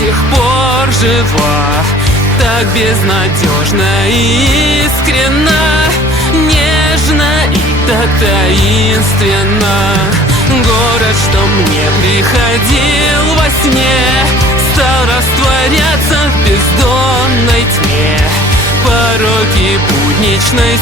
сих пор жива, так безнадежно и искренно, нежно и так таинственно. Город, что мне приходил во сне, стал растворяться в бездонной тьме. Пороки будничной